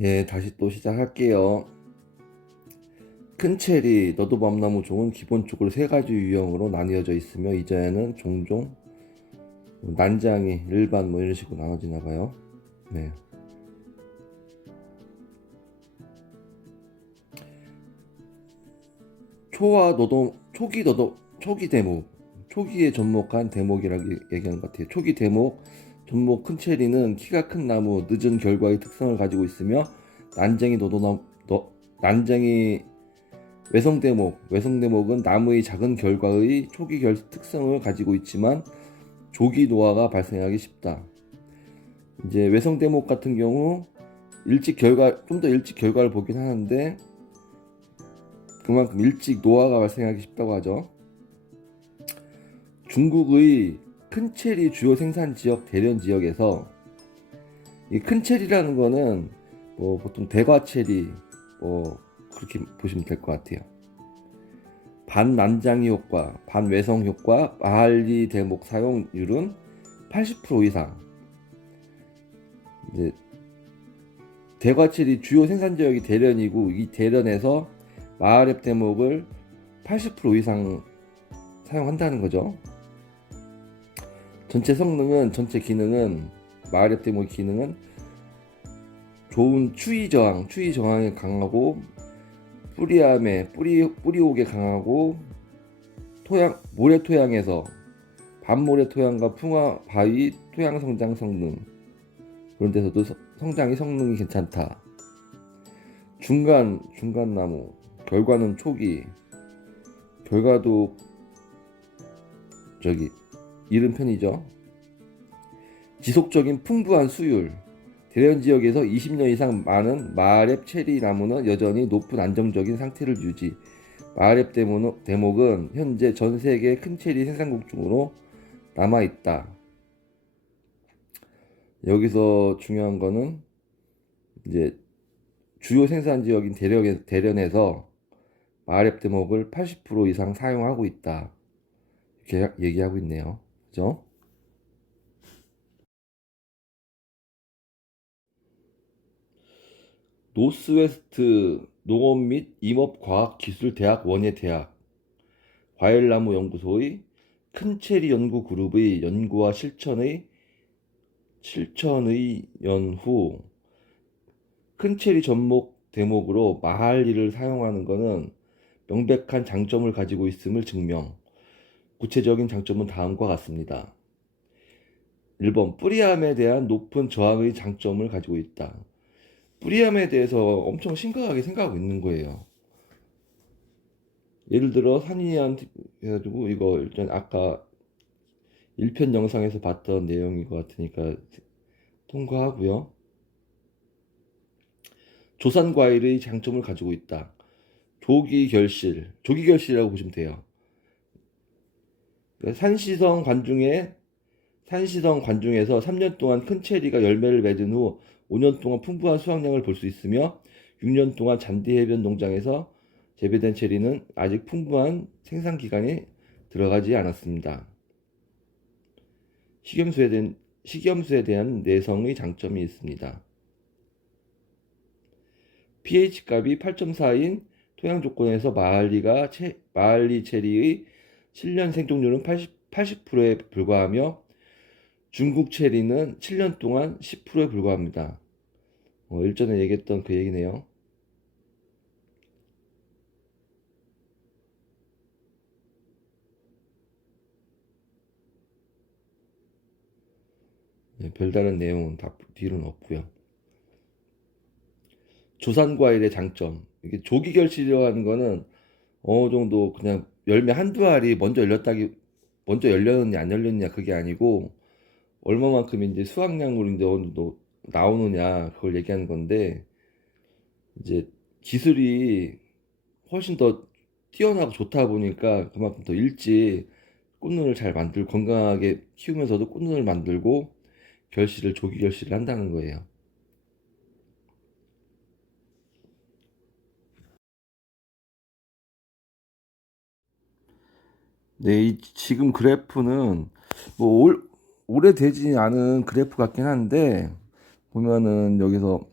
예, 다시 또 시작할게요. 큰 체리, 너도 밤나무 종은 기본적으로 세 가지 유형으로 나뉘어져 있으며 이전에는 종종, 난장이, 일반 뭐 이런 식으로 나눠지나 봐요. 네. 초와 노도, 초기 노도, 초기 대목, 초기에 접목한 대목이라고 얘기하는 것 같아요. 초기 대목, 접목 큰 체리는 키가 큰 나무, 늦은 결과의 특성을 가지고 있으며 난쟁이 노도나, 난쟁이 외성대목은 나무의 작은 결과의 초기 특성을 가지고 있지만 조기 노화가 발생하기 쉽다. 이제 외성대목 같은 경우 좀 더 일찍 결과를 보긴 하는데 그만큼 일찍 노화가 발생하기 쉽다고 하죠. 중국의 큰 체리 주요 생산 지역 대련 지역에서 이 큰 체리라는 거는 뭐 보통 대과 체리 뭐 그렇게 보시면 될 것 같아요. 반난장이 효과, 반외성 효과, 마할리 대목 사용률은 80% 이상. 이제 대과칠이 주요 생산 지역이 대련이고 이 대련에서 마하렙 대목을 80% 이상 사용한다는 거죠. 전체 기능은 마하렙 대목 기능은 좋은 추위 저항에 강하고 뿌리 옥에 강하고 모래 토양에서 반모래 토양과 풍화 바위 토양 성장 성능 그런 데서도 성장이 성능이 괜찮다. 중간 나무 결과는 초기 결과도 저기 이른 편이죠. 지속적인 풍부한 수율 대련 지역에서 20년 이상 많은 마하렙 체리 나무는 여전히 높은 안정적인 상태를 유지. 마하렙 대목은 현재 전 세계 큰 체리 생산국 중으로 남아 있다. 여기서 중요한 거는 이제 주요 생산 지역인 대련에서 마하렙 대목을 80% 이상 사용하고 있다. 이렇게 얘기하고 있네요. 그죠? 노스웨스트 농업 및 임업과학기술대학 원예대학 과일나무 연구소의 큰 체리 연구 그룹의 연구와 실천의 연후 큰 체리 접목 대목으로 마할리를 사용하는 것은 명백한 장점을 가지고 있음을 증명. 구체적인 장점은 다음과 같습니다. 1번 뿌리암에 대한 높은 저항의 장점을 가지고 있다. 뿌리암에 대해서 엄청 심각하게 생각하고 있는 거예요. 예를 들어 산이안 해가지고 이거 일단 아까 1편 영상에서 봤던 내용인 것 같으니까 통과하고요. 조산 과일의 장점을 가지고 있다. 조기 결실이라고 보시면 돼요. 그러니까 산시성 관중에서 3년 동안 큰 체리가 열매를 맺은 후 5년 동안 풍부한 수확량을 볼 수 있으며 6년 동안 잔디 해변 농장에서 재배된 체리는 아직 풍부한 생산 기간이 들어가지 않았습니다. 식염수에 대한 내성의 장점이 있습니다. pH 값이 8.4인 토양 조건에서 마할리 체리의 7년 생존율은 80%에 불과하며 중국 체리는 7년 동안 10%에 불과합니다. 일전에 얘기했던 그 얘기네요. 네, 별다른 내용은 다 뒤로는 없고요. 조산과일의 장점. 이게 조기 결실이라고 하는 거는 어느 정도 그냥 열매 한두 알이 먼저 열렸느냐 안 열렸느냐 그게 아니고 얼마만큼 이제 수확량으로 이제 어느 정도 나오느냐 그걸 얘기하는 건데 이제 기술이 훨씬 더 뛰어나고 좋다 보니까 그만큼 더 일찍 꽃눈을 잘 만들고 건강하게 키우면서도 꽃눈을 만들고 조기 결실을 한다는 거예요. 네, 지금 그래프는 뭐 오래되지 않은 그래프 같긴 한데 보면은 여기서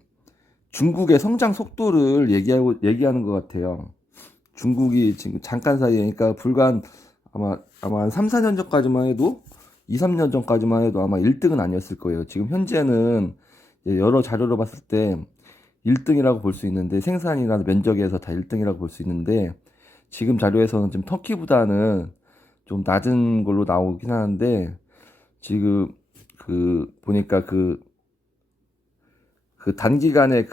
중국의 성장 속도를 얘기하는 것 같아요. 중국이 지금 잠깐 사이에, 그러니까 불과 아마 한 3, 4년 전까지만 해도, 2, 3년 전까지만 해도 아마 1등은 아니었을 거예요. 지금 현재는 이제 여러 자료로 봤을 때 1등이라고 볼 수 있는데, 생산이나 면적에서 다 1등이라고 볼 수 있는데, 지금 자료에서는 지금 터키보다는 좀 낮은 걸로 나오긴 하는데, 지금 보니까 그 단기간에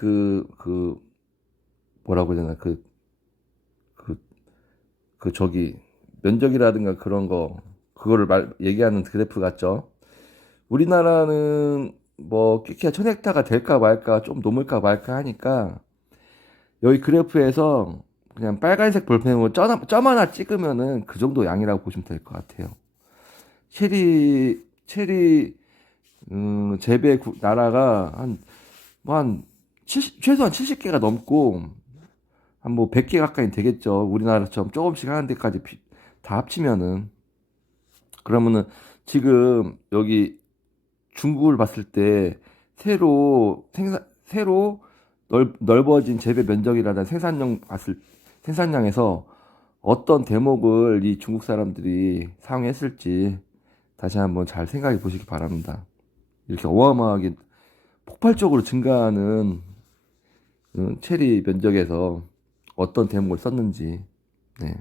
뭐라고 해야 되나, 그, 저기, 면적이라든가 그런 거, 그거를 얘기하는 그래프 같죠? 우리나라는 뭐, 끼키야 1000헥타가 될까 말까, 좀 넘을까 말까 하니까, 여기 그래프에서 그냥 빨간색 볼펜으로 점 하나 찍으면은 그 정도 양이라고 보시면 될 것 같아요. 체리, 나라가 한 70, 최소한 70개가 넘고, 한 뭐 100개 가까이 되겠죠. 우리나라처럼 조금씩 하는 데까지 다 합치면은. 그러면은 지금 여기 중국을 봤을 때 새로 넓어진 재배 면적이라든 생산량에서 어떤 대목을 이 중국 사람들이 사용했을지 다시 한번 잘 생각해 보시기 바랍니다. 이렇게 어마어마하게 폭발적으로 증가하는 체리 면적에서 어떤 대목을 썼는지. 네.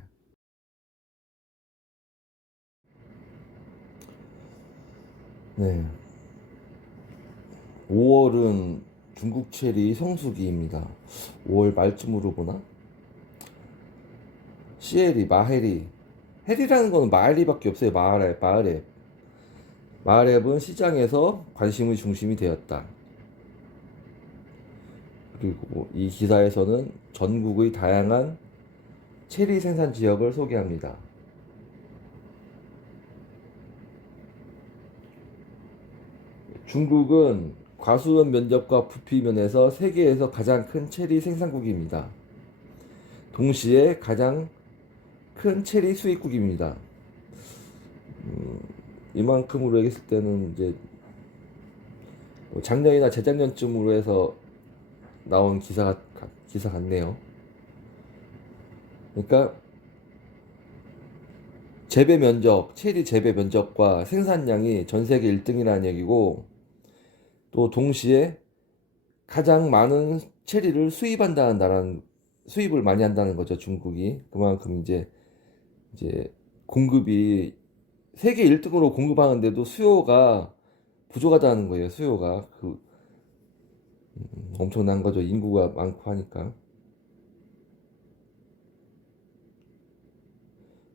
네. 5월은 중국 체리 성수기입니다. 5월 말쯤으로 보나? 시에리, 마헤리. 해리라는 거는 마헤리밖에 없어요. 마을앱. 마을앱은 시장에서 관심의 중심이 되었다. 그리고 이 기사에서는 전국의 다양한 체리 생산 지역을 소개합니다. 중국은 과수원 면적과 부피 면에서 세계에서 가장 큰 체리 생산국입니다. 동시에 가장 큰 체리 수입국입니다. 이만큼으로 얘기했을 때는 이제 뭐 작년이나 재작년쯤으로 해서 나온 기사 같네요. 그러니까 체리 재배 면적과 생산량이 전 세계 1등이라는 얘기고, 또 동시에 가장 많은 체리를 수입한다는 나라는, 수입을 많이 한다는 거죠, 중국이. 그만큼 이제 공급이 세계 1등으로 공급하는데도 수요가 부족하다는 거예요. 수요가 엄청난 거죠. 인구가 많고 하니까.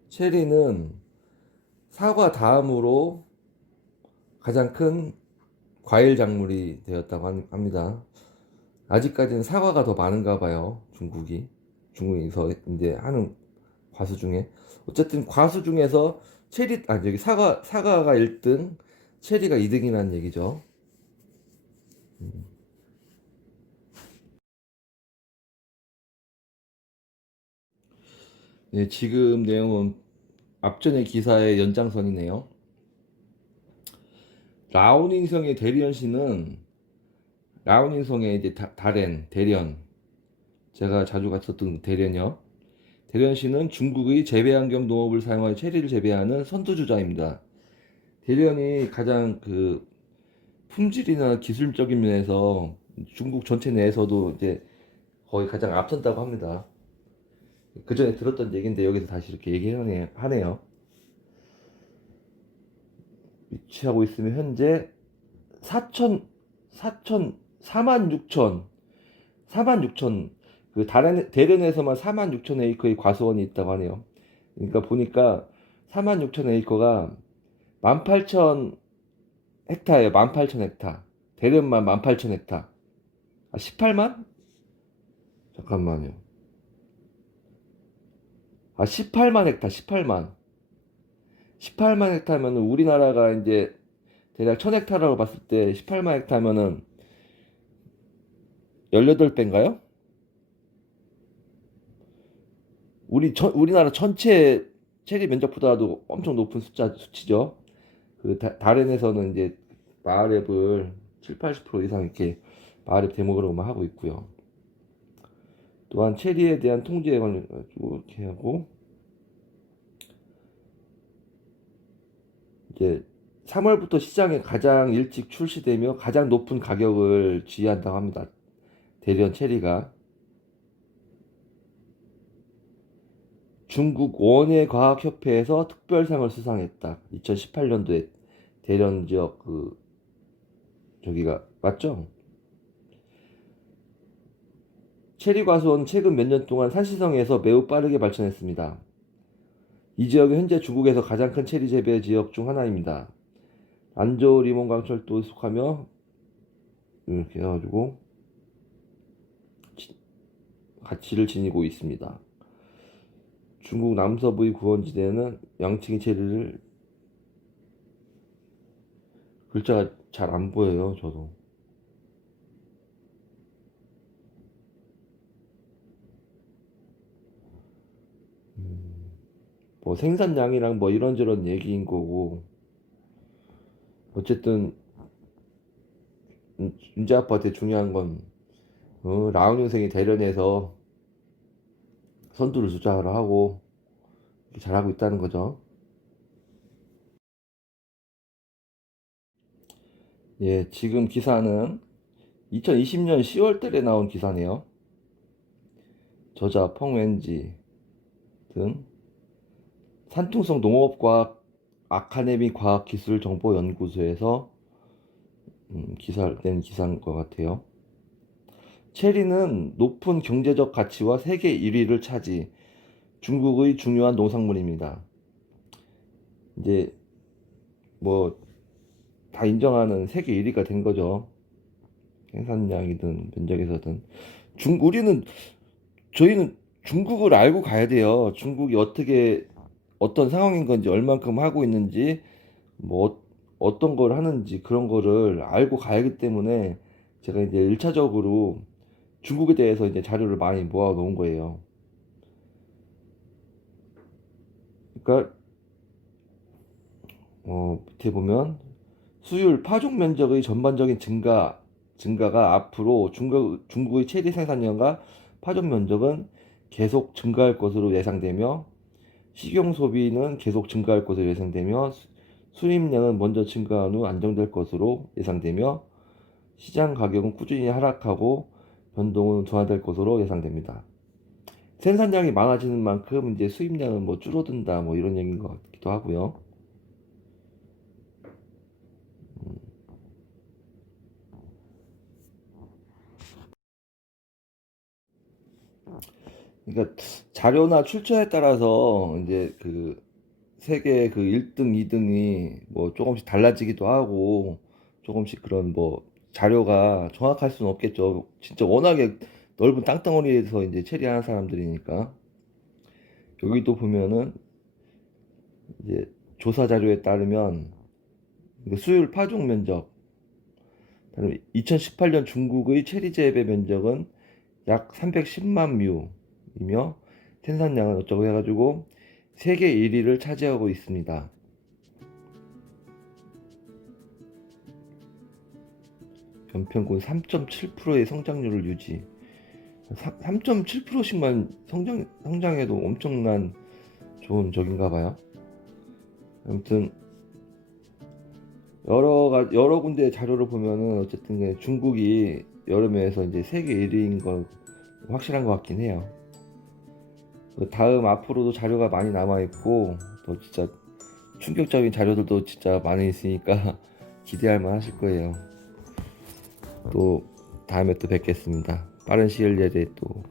체리는 사과 다음으로 가장 큰 과일 작물이 되었다고 합니다. 아직까지는 사과가 더 많은가 봐요. 중국에서 이제 하는 과수 중에. 어쨌든 과수 중에서 여기 사과가 1등, 체리가 2등이라는 얘기죠. 네, 지금 내용은 앞전의 기사의 연장선이네요. 라오닝성의 대련시는, 라오닝성의 이제 대련, 제가 자주 갔었던 대련이요. 대련시는 중국의 재배환경 농업을 사용하여 체리를 재배하는 선두주자입니다. 대련이 가장 품질이나 기술적인 면에서 중국 전체 내에서도 이제 거의 가장 앞선다고 합니다. 그 전에 들었던 얘기인데 여기서 다시 이렇게 얘기하네요. 위치하고 있으면 현재 4천, 4만 6천, 4만 6천, 대련에서만 4만 6천 에이커의 과수원이 있다고 하네요. 그러니까 보니까 4만 6천 에이커가 18,000 헥타예요. 18,000 헥타. 대련만 18,000 헥타. 아, 18만? 잠깐만요. 아, 18만 헥타, 18만. 18만 헥타면은 우리나라가 이제 대략 1000 헥타라고 봤을 때 18만 헥타면은 18배인가요? 우리나라 전체 체리 면적보다도 엄청 높은 수치죠. 다른에서는 이제 마을앱을 7, 80% 이상 이렇게 아래 대목으로만 하고 있고요. 또한 체리에 대한 통제에 관련해가지고 이렇게 하고 이제 3월부터 시장에 가장 일찍 출시되며 가장 높은 가격을 지휘한다고 합니다. 대련 체리가 중국 원예과학협회에서 특별상을 수상했다. 2018년도에 대련 지역 저기가 맞죠? 체리 과수원 최근 몇 년 동안 산시성에서 매우 빠르게 발전했습니다. 이 지역은 현재 중국에서 가장 큰 체리 재배 지역 중 하나입니다. 안저우 리몬강철도에 속하며 이렇게 해가지고 가치를 지니고 있습니다. 중국 남서부의 구원지대는 양치기 체리를 글자가 잘 안 보여요. 저도. 뭐 생산량이랑 뭐 이런저런 얘기인 거고 어쨌든 윤재 아빠한테 중요한 건 라운 형생이 대련해서 선두를 주장을 하고 잘하고 있다는 거죠. 예, 지금 기사는 2020년 10월달에 나온 기사네요. 저자 펑웬지 등 산둥성 농업과학 아카데미 과학기술정보연구소에서 기사를 낸 기사인 것 같아요. 체리는 높은 경제적 가치와 세계 1위를 차지 중국의 중요한 농산물입니다. 이제 뭐 다 인정하는 세계 1위가 된 거죠. 생산량이든 면적에서든. 저희는 중국을 알고 가야 돼요. 중국이 어떤 상황인 건지, 얼만큼 하고 있는지, 뭐 어떤 걸 하는지 그런 거를 알고 가야기 때문에 제가 이제 1차적으로 중국에 대해서 이제 자료를 많이 모아 놓은 거예요. 그러니까 밑에 보면 수율 파종 면적의 전반적인 증가가 앞으로 중국의 체리 생산량과 파종 면적은 계속 증가할 것으로 예상되며 식용 소비는 계속 증가할 것으로 예상되며 수입량은 먼저 증가한 후 안정될 것으로 예상되며 시장 가격은 꾸준히 하락하고 변동은 둔화될 것으로 예상됩니다. 생산량이 많아지는 만큼 이제 수입량은 뭐 줄어든다 뭐 이런 얘기인 것 같기도 하고요. 그러니까 자료나 출처에 따라서 이제 그 세계 그 1등, 2등이 뭐 조금씩 달라지기도 하고 조금씩 그런 뭐 자료가 정확할 수는 없겠죠. 진짜 워낙에 넓은 땅덩어리에서 이제 체리하는 사람들이니까 여기도 보면은 이제 조사 자료에 따르면 그 수율 파종 면적 2018년 중국의 체리 재배 면적은 약 310만 뮤이며 생산량은 어쩌고 해가지고 세계 1위를 차지하고 있습니다. 연평균 3.7%의 성장률을 유지. 3.7%씩만 성장해도 엄청난 좋은 적인가 봐요. 아무튼 여러 군데 자료를 보면은 어쨌든 중국이 여러 면에서 이제 세계 1위인 건 확실한 것 같긴 해요. 다음 앞으로도 자료가 많이 남아 있고 또 진짜 충격적인 자료들도 진짜 많이 있으니까 기대할 만 하실 거예요. 또 다음에 또 뵙겠습니다. 빠른 시일 내에 또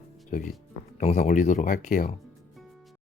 영상 올리도록 할게요.